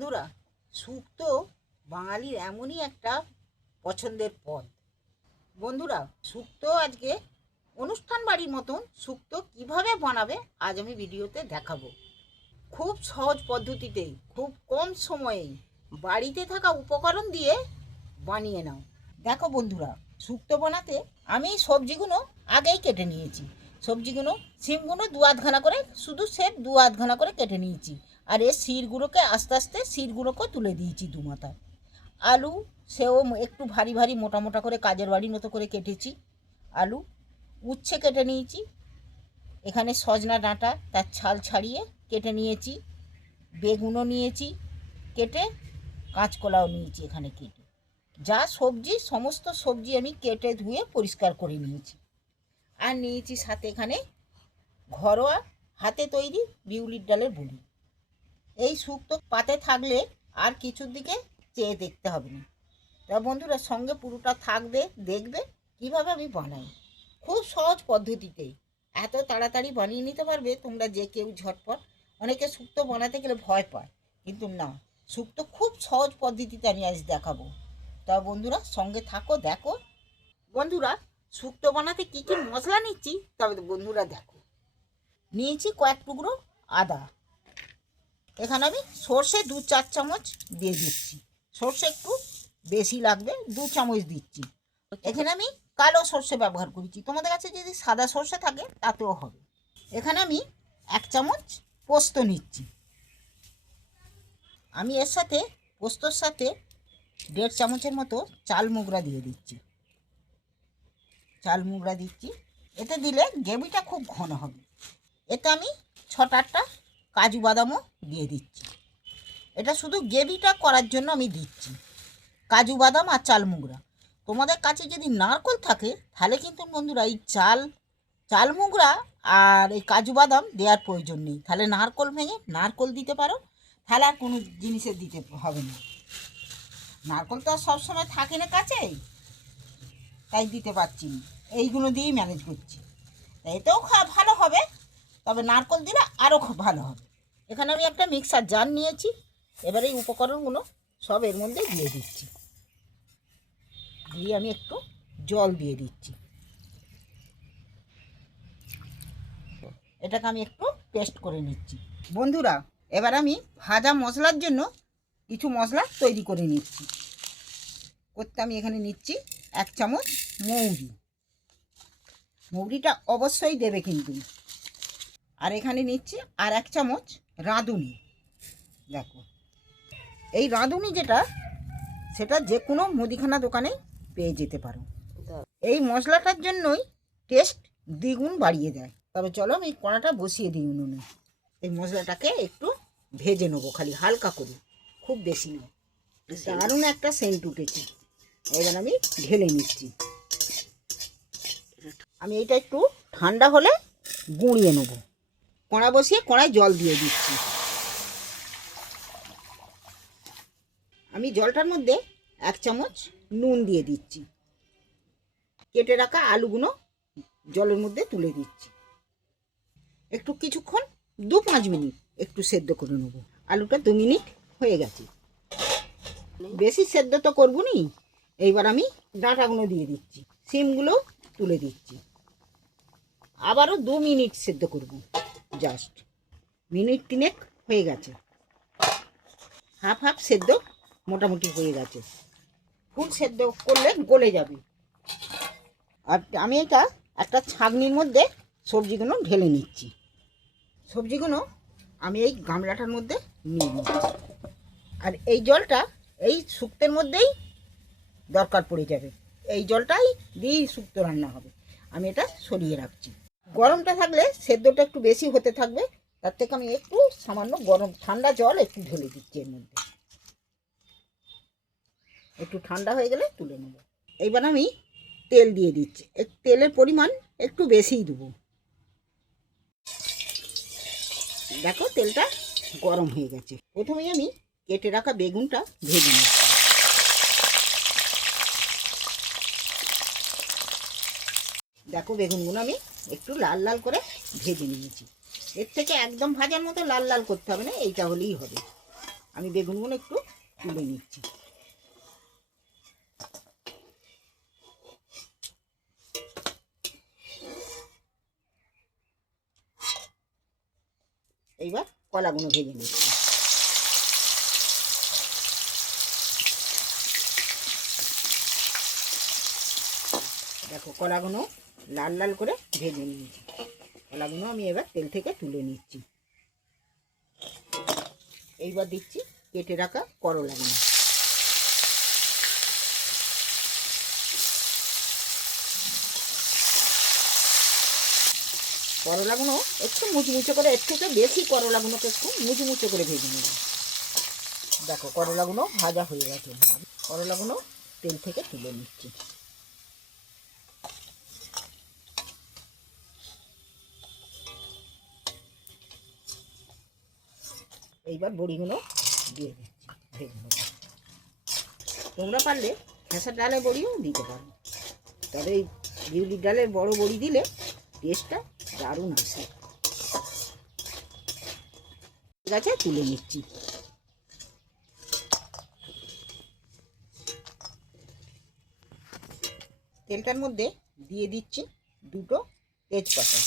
বন্ধুরা, শুক্তো বাঙালির এমনই একটা পছন্দের পদ। বন্ধুরা, শুক্তো আজকে অনুষ্ঠান বাড়ির মতন শুক্তো কিভাবে বানাবে আজ আমি ভিডিওতে দেখাবো। খুব সহজ পদ্ধতিতেই, খুব কম সময়েই বাড়িতে থাকা উপকরণ দিয়ে বানিয়ে নাও। দেখো বন্ধুরা, শুক্তো বানাতে আমি সবজিগুলো আগেই কেটে নিয়েছি। সবজিগুলো সিমগুলো দু আধখানা করে, শুধু সেট দু আধখানা করে কেটে নিয়েছি। আর এর শিরগুলোকে আস্তে আস্তে শিরগুলোকে তুলে দিয়েছি দু মাথা। আলু সেও একটু ভারী ভারী মোটা মোটা করে কাজের বাড়ির মতো করে কেটেছি। আলু উচ্ছে কেটে নিয়েছি। এখানে সজনা ডাঁটা তার ছাল ছাড়িয়ে কেটে নিয়েছি। বেগুনও নিয়েছি কেটে, কাঁচকলাও নিয়েছি এখানে কেটে। যা সবজি, সমস্ত সবজি আমি কেটে ধুয়ে পরিষ্কার করে নিয়েছি। আর নিয়েছি সাথে এখানে ঘরোয়া হাতে তৈরি বিউলির ডালের বড়ি। এই শুক্তো পাতে থাকলে আর কিছুর দিকে চেয়ে দেখতে হবে না। তা বন্ধুরা, সঙ্গে পুরোটা থাকবে, দেখবে কিভাবে আমি বানাই। খুব সহজ পদ্ধতিতেই এত তাড়াতাড়ি বানিয়ে নিতে পারবে তোমরা যে কেউ ঝটপট। অনেকে শুক্তো বানাতে গেলে ভয় পায়, কিন্তু না, শুক্তো খুব সহজ পদ্ধতিতে আমি আজ দেখাবো। তা বন্ধুরা, সঙ্গে থাকো, দেখো। বন্ধুরা, শুক্তো বানাতে কী কী মশলা নিচ্ছি তবে বন্ধুরা দেখো। নিয়েছি কয়েক টুকরো আদা। এখানে আমি সর্ষে 2-4 চামচ দিয়ে দিচ্ছি। সর্ষে একটু বেশি লাগবে, 2 চামচ দিচ্ছি। এখানে আমি কালো সর্ষে ব্যবহার করেছি, তোমাদের কাছে যদি সাদা সর্ষে থাকে তাতেও হবে। এখানে আমি 1 চামচ পোস্ত নিচ্ছি। আমি এর সাথে, পোস্তর সাথে 1.5 চামচের মতো চাল মুগড়া দিয়ে দিচ্ছি। চাল মুগড়া দিচ্ছি, এতে দিলে গ্রেভিটা খুব ঘন হবে। এতে আমি 6-8টা কাজু বাদামও দিয়ে দিচ্ছি। এটা শুধু গ্রেভিটা করার জন্য আমি দিচ্ছি কাজু বাদাম আর চাল মুগড়া। তোমাদের কাছে যদি নারকোল থাকে তাহলে কিন্তু বন্ধুরা এই চাল মুগড়া আর এই কাজু বাদাম দেওয়ার প্রয়োজন নেই। তাহলে নারকোল ভেঙে নারকোল দিতে পারো, তাহলে আর কোনো জিনিসের দিতে হবে না। নারকোল তো আর সবসময় থাকে না কাছে, তাই দিতে পারছি না, এইগুলো দিয়েই ম্যানেজ করছি। এতেও ভালো হবে, তবে নারকোল দিলে আরও খুব ভালো হবে। এখানে আমি একটা মিক্সার জার নিয়েছি। এবারে এই উপকরণগুলো সব এর মধ্যে দিয়ে দিচ্ছি। দিয়ে আমি একটু জল দিয়ে দিচ্ছি। এটাকে আমি একটু পেস্ট করে নিচ্ছি। বন্ধুরা, এবার আমি ভাজা মশলার জন্য কিছু মশলা তৈরি করে নিচ্ছি। করতে আমি এখানে নিচ্ছি 1 চামচ মৌরি। মৌরিটা অবশ্যই দেবে কিন্তু। আর এখানে নিচ্ছি আর 1 চামচ রাঁধুনি। দেখো, এই রাঁধুনি যেটা, সেটা যে কোনো মুদিখানা দোকানে পেয়ে যেতে পারো। এই মশলাটার জন্যই টেস্ট দ্বিগুণ বাড়িয়ে দেয়। তবে চলো আমি কড়াটা বসিয়ে দিই উনুনে। এই মশলাটাকে একটু ভেজে নেবো, খালি হালকা করে, খুব বেশি নয়। দারুণ একটা সেন্ট উঠেছে। এবার আমি ঢেলে নিচ্ছি। আমি এটা একটু ঠান্ডা হলে গুঁড়িয়ে নেবো। কড়া বসিয়ে কড়ায় জল দিয়ে দিচ্ছি। আমি জলটার মধ্যে 1 চামচ নুন দিয়ে দিচ্ছি। কেটে রাখা আলুগুলো জলের মধ্যে তুলে দিচ্ছি। একটু কিছুক্ষণ 2-5 মিনিট একটু সেদ্ধ করে নেব। আলুটা 2 মিনিট হয়ে গেছে, বেশি সেদ্ধ তো করবো নি। এইবার আমি ডাঁটাগুলো দিয়ে দিচ্ছি, সিমগুলো তুলে দিচ্ছি। আবারও 2 মিনিট সেদ্ধ করব। জাস্ট মিনিট 3 হয়ে গেছে। হাফ হাফ সেদ্ধ মোটামুটি হয়ে গেছে। ফুল সেদ্ধ করলে গলে যাবে। আর আমি এটা একটা ছাঁকনির মধ্যে সবজিগুলো ঢেলে নিচ্ছি। সবজিগুলো আমি এই গামলাটার মধ্যে নিয়ে নিচ্ছি। আর এই জলটা এই শুক্তোর মধ্যেই দরকার পড়ে যাবে। এই জলটাই দিয়েই শুক্তো রান্না হবে। আমি এটা সরিয়ে রাখছি। গরমটা থাকলে সেদ্ধটা একটু বেশি হতে থাকবে, তার থেকে আমি একটু সামান্য গরম ঠান্ডা জল একটু ঢেলে দিচ্ছি এর মধ্যে। একটু ঠান্ডা হয়ে গেলে তুলে নেব। এইবার আমি তেল দিয়ে দিচ্ছি। তেলের পরিমাণ একটু বেশিই দেবো। দেখো, তেলটা গরম হয়ে গেছে। প্রথমেই আমি কেটে রাখা বেগুনটা ভেজে নিচ্ছি। দেখো, বেগুনগুলো আমি একটু লাল লাল করে ভেজে নিয়েছি। এর থেকে একদম ভাজার মতো লাল লাল করতে হবে না, এইটা হলেই হবে। আমি বেগুনগুলো একটু তুলে নিচ্ছি। এইবার কলাগুলো ভেজে নিচ্ছি। দেখো কলাগুলো লাল লাল করে ভেজে নিয়েছি। কলাগুলো আমি এবার তেল থেকে তুলে নিচ্ছি। এইবার দিচ্ছি কেটে রাখা করলাগুলো। করলাগুলো একটু মুচমুচে করে, এর থেকে বেশি করলাগুলোকে একটু মুচমুচে করে ভেজে নেব। দেখো করলাগুলো ভাজা হয়ে গেছে। করলাগুলো তেল থেকে তুলে নিচ্ছি। এইবার বড়িগুলো দিয়ে দিচ্ছি ভেজে নেব। তোমরা পারলে খেসার ডালে বড়িও দিতে পারো, তবে এই বিউলির ডালের বড় বড়ি দিলে টেস্টটা দারুণ আসে। ঠিক আছে, তুলে নিচ্ছি। তেলটার মধ্যে দিয়ে দিচ্ছি দুটো তেজপাতা।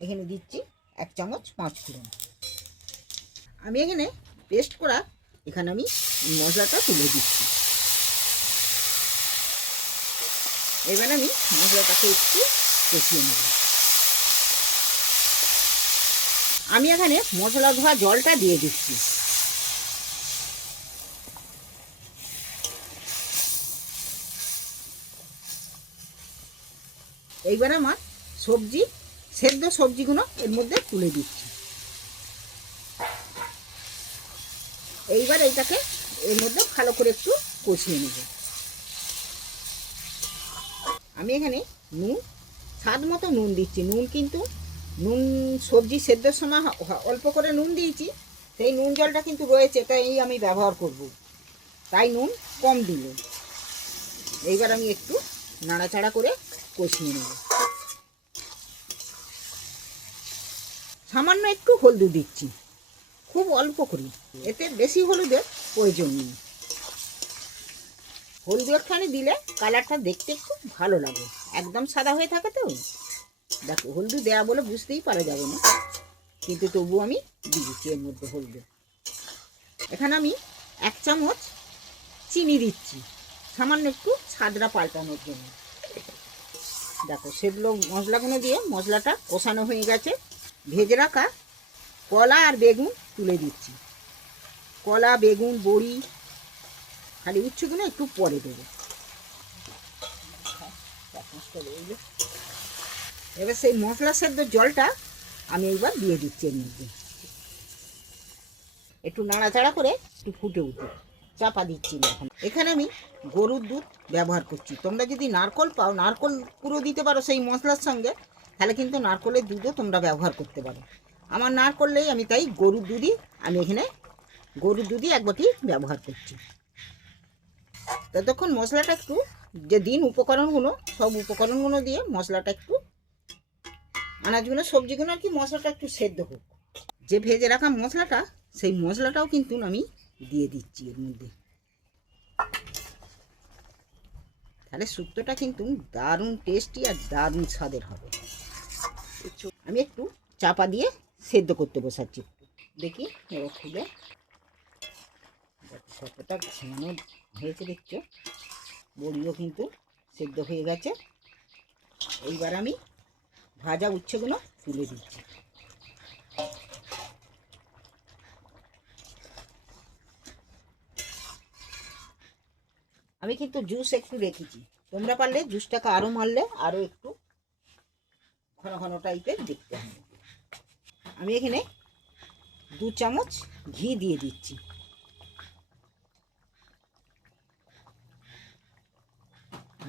এখানে দিচ্ছি 1 চামচ 5 ফোড়ন। আমি এখানে পেস্ট করা আমি মশলাটা তুলে দিচ্ছি। এবার আমি মশলাটাকে একটু কষিয়ে নেব। আমি এখানে মশলা ধোয়া জলটা দিয়ে দিচ্ছি। এইবার আমার সেদ্ধ সবজিগুলো এর মধ্যে তুলে দিচ্ছি। এইবার এইটাকে এর মধ্যে ভালো করে একটু কষিয়ে নেব। আমি এখানে নুন স্বাদ মতো নুন দিচ্ছি। নুন সবজি সেদ্ধর সময় অল্প করে নুন দিয়েছি, সেই নুন জলটা কিন্তু রয়েছে, তাই আমি ব্যবহার করব, তাই নুন কম দিল। এইবার আমি একটু নাড়াচাড়া করে কষিয়ে নেব। সামান্য একটু হলুদ দিচ্ছি, খুব অল্প করি, এতে বেশি হলুদের প্রয়োজন নেই। হলুদ একটুখানি দিলে কালারটা দেখতে খুব ভালো লাগে, একদম সাদা হয়ে থাকে তো। দেখো হলুদ দেওয়া বলে বুঝতেই পারা যাবে না, কিন্তু তবু আমি দিয়েছি এর মধ্যে হলুদ। এখানে আমি 1 চামচ চিনি দিচ্ছি, সামান্য একটু স্বাদটা পাল্টানোর জন্য। দেখো সেগুলো মশলাগুলো দিয়ে মশলাটা কষানো হয়ে গেছে। ভেজে রাখা কলা আর বেগুন তুলে দিচ্ছি। কলা, বেগুন, বড়ি, খালি উচ্ছেগুলো একটু পরে দেবো। এবার সেই মশলা সেদ্ধ জলটা আমি এইবার দিয়ে দিচ্ছি এর মধ্যে। একটু নাড়াচাড়া করে একটু ফুটে উঠে চাপা দিচ্ছি না। এখানে আমি গরুর দুধ ব্যবহার করছি। তোমরা যদি নারকোল পাও, নারকোল পুরো দিতে পারো সেই মশলার সঙ্গে, তাহলে কিন্তু নারকোলের দুধও তোমরা ব্যবহার করতে পারো। আমার নারকোল নেই, আমি তাই গরুর দুধই এক বাটি ব্যবহার করছি। ততক্ষণ মশলাটা একটু সব উপকরণগুলো দিয়ে মশলাটা একটু, আনাজগুলো সবজিগুলো আর কি, মশলাটা একটু সেদ্ধ হোক। যে ভেজে রাখা মশলাটা, সেই মশলাটাও কিন্তু আমি দিয়ে দিচ্ছি এর মধ্যে। তাহলে শুক্তোটা কিন্তু দারুণ টেস্টি আর দারুণ স্বাদের হবে। আমি একটু চাপা দিয়ে সেদ্ধ করতে বসাচ্ছি। দেখি এবার খুলে কতটা ঘন হয়েছে দেখছো। বড়িও কিন্তু সেদ্ধ হয়ে গেছে। এইবার আমি ভাজা উচ্ছেগুলো তুলে দিচ্ছি। আমি কিন্তু জুস একটু রেখেছি, তোমরা পারলে জুসটাকে আরও মারলে আরও একটু ঘন ঘন টাইপের দেখতে হবে। আমি এখানে 2 চামচ ঘি দিয়ে দিচ্ছি।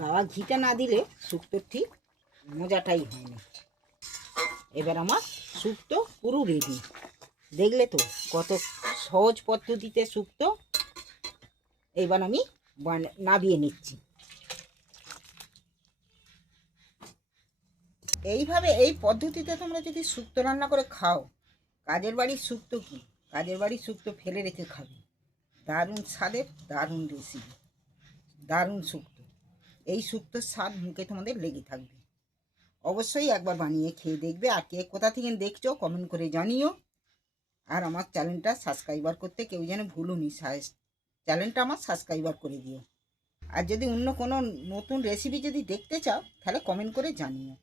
গাওয়া ঘিটা না দিলে শুক্তোর ঠিক মজাটাই হয় না। এবার আমার শুক্তো পুরো রেডি। দেখলে তো কত সহজ পদ্ধতিতে শুক্তো। এইবার আমি নাবিয়ে নিচ্ছি। এইভাবে এই পদ্ধতিতে তোমরা যদি শুক্তো রান্না করে খাও, কাজের বাড়ির শুক্তো কি? কাজের বাড়ির শুক্তো ফেলে রেখে খাবে, দারুণ স্বাদের, দারুণ রেসিপি, দারুণ শুক্তো। এই শুক্তোর স্বাদ মুখে তোমাদের লেগে থাকবে। অবশ্যই একবার বানিয়ে খেয়ে দেখবে। আর কে কোথা থেকে দেখছো কমেন্ট করে জানিও। আর আমার চ্যানেলটা সাবস্ক্রাইবার করতে কেউ যেন ভুলুনি, চ্যানেলটা আমার সাবস্ক্রাইবার করে দিও। আর যদি অন্য কোনো নতুন রেসিপি যদি দেখতে চাও তাহলে কমেন্ট করে জানিও।